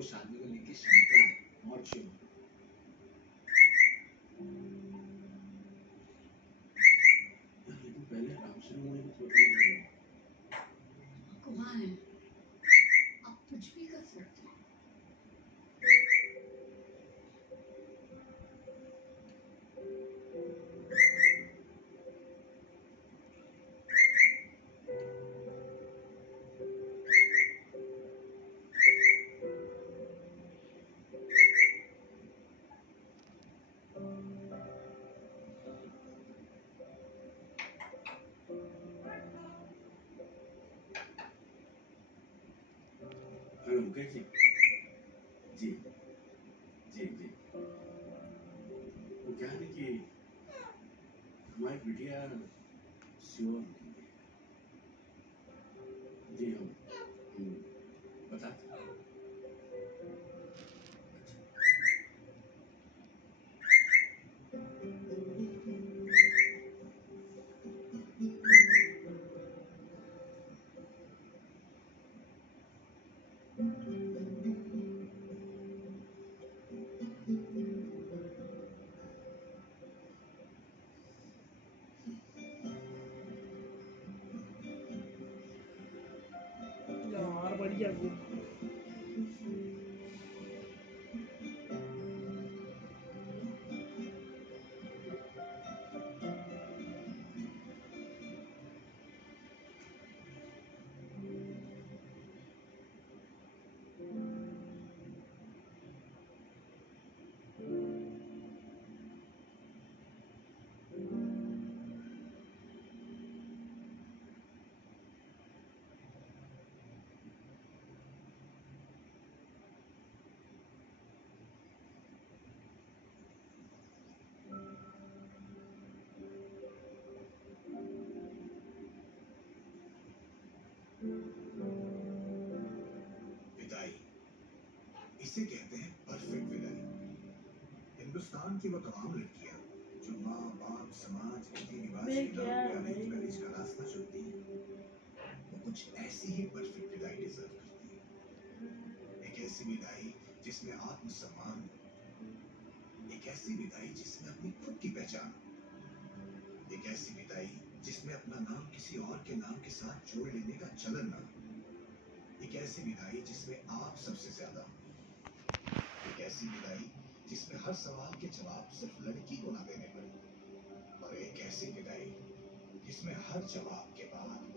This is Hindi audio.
उस आदमी को लेके शंका है। और क्यों? लेकिन पहले राम से मुझे कुछ बताना पड़ेगा। भगवान है, आप कुछ भी कर सकते हैं। हेलो मुकेश जी। जी जी जी। वो क्या है कि हमारी बिटिया श्योर जी हम बताते हैं। यार बढ़िया वो विदाई, इसे कहते हैं परफेक्ट विदाई। हिंदुस्तान की वो तमाम लड़कियां जो माँ बाप समाज रीति रिवाज बे के क्या नाम पे है अरेंज भाई? मैरिज का रास्ता चुनती हैं, वो कुछ ऐसी ही परफेक्ट विदाई डिजर्व करती है। एक ऐसी विदाई जिसमें आत्मसम्मान हो, एक ऐसी विदाई जिसमें अपनी खुद की पहचान हो, एक ऐसी विदाई जिसमें अपना नाम किसी और के नाम के साथ जोड़ लेने का चलन ना हो, एक ऐसी विदाई जिसमें आप सबसे ज्यादा हो, एक ऐसी विदाई जिसमें हर सवाल के जवाब सिर्फ लड़की को ना देने पड़े, और एक ऐसी विदाई जिसमें हर जवाब के बाद